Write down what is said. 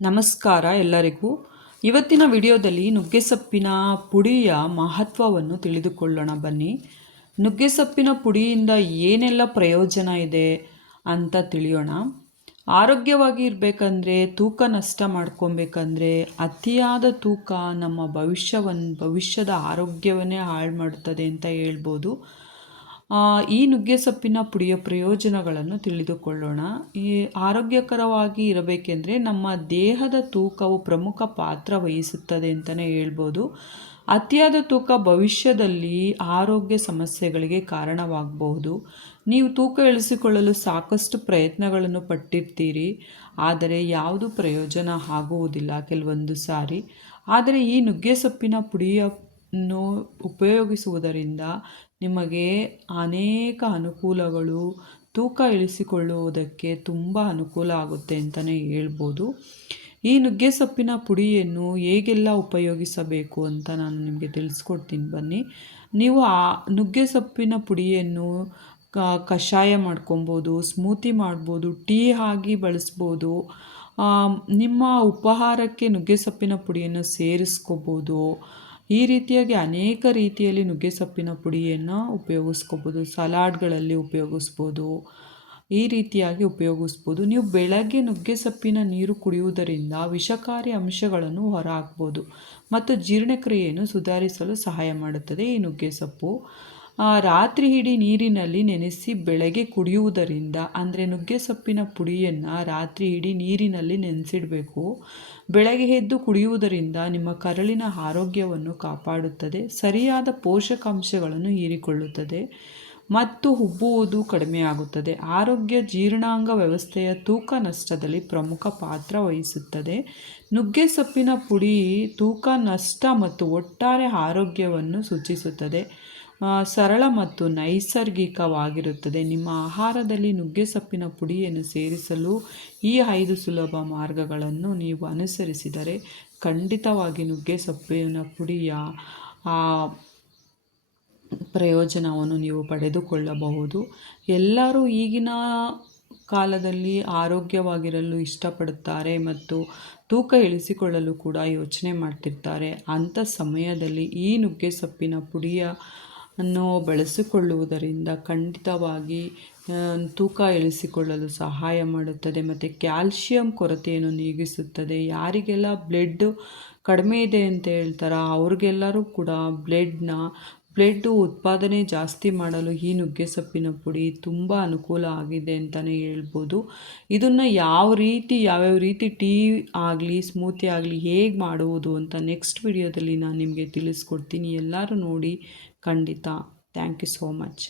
ನಮಸ್ಕಾರ ಎಲ್ಲರಿಗೂ. ಇವತ್ತಿನ ವಿಡಿಯೋದಲ್ಲಿ ನುಗ್ಗೆಸೊಪ್ಪಿನ ಪುಡಿಯ ಮಹತ್ವವನ್ನು ತಿಳಿದುಕೊಳ್ಳೋಣ ಬನ್ನಿ. ನುಗ್ಗೆಸೊಪ್ಪಿನ ಪುಡಿಯಿಂದ ಏನೆಲ್ಲ ಪ್ರಯೋಜನ ಇದೆ ಅಂತ ತಿಳಿಯೋಣ. ಆರೋಗ್ಯವಾಗಿ ಇರಬೇಕಂದ್ರೆ, ತೂಕ ನಷ್ಟ ಮಾಡ್ಕೊಬೇಕಂದ್ರೆ, ಅತಿಯಾದ ತೂಕ ನಮ್ಮ ಭವಿಷ್ಯದ ಆರೋಗ್ಯವನ್ನೇ ಹಾಳು ಮಾಡುತ್ತದೆ ಅಂತ ಹೇಳ್ಬೋದು. ಈ ನುಗ್ಗೆಸೊಪ್ಪಿನ ಪುಡಿಯ ಪ್ರಯೋಜನಗಳನ್ನು ತಿಳಿದುಕೊಳ್ಳೋಣ. ಈ ಆರೋಗ್ಯಕರವಾಗಿ ಇರಬೇಕೆಂದರೆ ನಮ್ಮ ದೇಹದ ತೂಕವು ಪ್ರಮುಖ ಪಾತ್ರ ವಹಿಸುತ್ತದೆ ಅಂತಲೇ ಹೇಳ್ಬೋದು. ಅತಿಯಾದ ತೂಕ ಭವಿಷ್ಯದಲ್ಲಿ ಆರೋಗ್ಯ ಸಮಸ್ಯೆಗಳಿಗೆ ಕಾರಣವಾಗಬಹುದು. ನೀವು ತೂಕ ಇಳಿಸಿಕೊಳ್ಳಲು ಸಾಕಷ್ಟು ಪ್ರಯತ್ನಗಳನ್ನು ಪಟ್ಟಿರ್ತೀರಿ, ಆದರೆ ಯಾವುದೂ ಪ್ರಯೋಜನ ಆಗುವುದಿಲ್ಲ ಕೆಲವೊಂದು ಸಾರಿ. ಆದರೆ ಈ ನುಗ್ಗೆಸೊಪ್ಪಿನ ಪುಡಿಯನ್ನು ಉಪಯೋಗಿಸುವುದರಿಂದ ನಿಮಗೆ ಅನೇಕ ಅನುಕೂಲಗಳು, ತೂಕ ಇಳಿಸಿಕೊಳ್ಳುವುದಕ್ಕೆ ತುಂಬ ಅನುಕೂಲ ಆಗುತ್ತೆ ಅಂತಲೇ ಹೇಳ್ಬೋದು. ಈ ನುಗ್ಗೆಸೊಪ್ಪಿನ ಪುಡಿಯನ್ನು ಹೇಗೆಲ್ಲ ಉಪಯೋಗಿಸಬೇಕು ಅಂತ ನಾನು ನಿಮಗೆ ತಿಳಿಸ್ಕೊಡ್ತೀನಿ ಬನ್ನಿ. ನೀವು ಆ ನುಗ್ಗೆಸೊಪ್ಪಿನ ಪುಡಿಯನ್ನು ಕಷಾಯ ಮಾಡ್ಕೊಬೋದು, ಸ್ಮೂತಿ ಮಾಡ್ಬೋದು, ಟೀ ಆಗಿ ಬಳಸ್ಬೋದು. ನಿಮ್ಮ ಉಪಹಾರಕ್ಕೆ ನುಗ್ಗೆಸೊಪ್ಪಿನ ಪುಡಿಯನ್ನು ಸೇರಿಸ್ಕೋಬೋದು. ಈ ರೀತಿಯಾಗಿ ಅನೇಕ ರೀತಿಯಲ್ಲಿ ನುಗ್ಗೆಸೊಪ್ಪಿನ ಪುಡಿಯನ್ನು ಉಪಯೋಗಿಸ್ಕೋಬೋದು. ಸಲಾಡ್ಗಳಲ್ಲಿ ಉಪಯೋಗಿಸ್ಬೋದು. ಈ ರೀತಿಯಾಗಿ ಉಪಯೋಗಿಸ್ಬೋದು. ನೀವು ಬೆಳಗ್ಗೆ ನುಗ್ಗೆಸೊಪ್ಪಿನ ನೀರು ಕುಡಿಯುವುದರಿಂದ ವಿಷಕಾರಿ ಅಂಶಗಳನ್ನು ಹೊರಹಾಕ್ಬೋದು ಮತ್ತು ಜೀರ್ಣಕ್ರಿಯೆಯನ್ನು ಸುಧಾರಿಸಲು ಸಹಾಯ ಮಾಡುತ್ತದೆ ಈ ನುಗ್ಗೆಸೊಪ್ಪು. ರಾತ್ರಿ ಇಡೀ ನೀರಿನಲ್ಲಿ ನೆನೆಸಿ ಬೆಳಗ್ಗೆ ಕುಡಿಯುವುದರಿಂದ, ಅಂದರೆ ನುಗ್ಗೆಸೊಪ್ಪಿನ ಪುಡಿಯನ್ನು ರಾತ್ರಿ ಇಡೀ ನೀರಿನಲ್ಲಿ ನೆನೆಸಿಡಬೇಕು. ಬೆಳಗ್ಗೆ ಎದ್ದು ಕುಡಿಯುವುದರಿಂದ ನಿಮ್ಮ ಕರಳಿನ ಆರೋಗ್ಯವನ್ನು ಕಾಪಾಡುತ್ತದೆ, ಸರಿಯಾದ ಪೋಷಕಾಂಶಗಳನ್ನು ಹೀರಿಕೊಳ್ಳುತ್ತದೆ ಮತ್ತು ಉಬ್ಬುವುದು ಕಡಿಮೆಯಾಗುತ್ತದೆ. ಆರೋಗ್ಯ ಜೀರ್ಣಾಂಗ ವ್ಯವಸ್ಥೆಯ ತೂಕ ನಷ್ಟದಲ್ಲಿ ಪ್ರಮುಖ ಪಾತ್ರ ವಹಿಸುತ್ತದೆ. ನುಗ್ಗೆಸೊಪ್ಪಿನ ಪುಡಿ ತೂಕ ನಷ್ಟ ಮತ್ತು ಒಟ್ಟಾರೆ ಆರೋಗ್ಯವನ್ನು ಸೂಚಿಸುತ್ತದೆ. ಸರಳ ಮತ್ತು ನೈಸರ್ಗಿಕವಾಗಿರುತ್ತದೆ. ನಿಮ್ಮ ಆಹಾರದಲ್ಲಿ ನುಗ್ಗೆಸೊಪ್ಪಿನ ಪುಡಿಯನ್ನು ಸೇರಿಸಲು ಈ 5 ಸುಲಭ ಮಾರ್ಗಗಳನ್ನು ನೀವು ಅನುಸರಿಸಿದರೆ ಖಂಡಿತವಾಗಿ ನುಗ್ಗೆಸೊಪ್ಪಿನ ಪುಡಿಯ ಪ್ರಯೋಜನವನ್ನು ನೀವು ಪಡೆದುಕೊಳ್ಳಬಹುದು. ಎಲ್ಲರೂ ಈಗಿನ ಕಾಲದಲ್ಲಿ ಆರೋಗ್ಯವಾಗಿರಲು ಇಷ್ಟಪಡುತ್ತಾರೆ ಮತ್ತು ತೂಕ ಇಳಿಸಿಕೊಳ್ಳಲು ಕೂಡ ಯೋಚನೆ ಮಾಡ್ತಿರ್ತಾರೆ. ಅಂಥ ಸಮಯದಲ್ಲಿ ಈ ನುಗ್ಗೆಸೊಪ್ಪಿನ ಪುಡಿಯನ್ನು ಬಳಸಿಕೊಳ್ಳುವುದರಿಂದ ಖಂಡಿತವಾಗಿ ತೂಕ ಇಳಿಸಿಕೊಳ್ಳಲು ಸಹಾಯ ಮಾಡುತ್ತದೆ ಮತ್ತು ಕ್ಯಾಲ್ಶಿಯಂ ಕೊರತೆಯನ್ನು ನೀಗಿಸುತ್ತದೆ. ಯಾರಿಗೆಲ್ಲ ಬ್ಲಡ್ ಕಡಿಮೆ ಇದೆ ಅಂತ ಹೇಳ್ತಾರೋ ಅವ್ರಿಗೆಲ್ಲರೂ ಕೂಡ ಬ್ಲಡ್ ಉತ್ಪಾದನೆ ಜಾಸ್ತಿ ಮಾಡಲು ಈ ನುಗ್ಗೆಸೊಪ್ಪಿನ ಪುಡಿ ತುಂಬ ಅನುಕೂಲ ಆಗಿದೆ ಅಂತಲೇ ಹೇಳ್ಬೋದು. ಇದನ್ನು ಯಾವ್ಯಾವ ರೀತಿ ಟೀ ಆಗಲಿ ಸ್ಮೂತಿ ಆಗಲಿ ಹೇಗೆ ಮಾಡುವುದು ಅಂತ ನೆಕ್ಸ್ಟ್ ವಿಡಿಯೋದಲ್ಲಿ ನಾನು ನಿಮಗೆ ತಿಳಿಸ್ಕೊಡ್ತೀನಿ. ಎಲ್ಲರೂ ನೋಡಿ ಖಂಡಿತ. Thank you so much.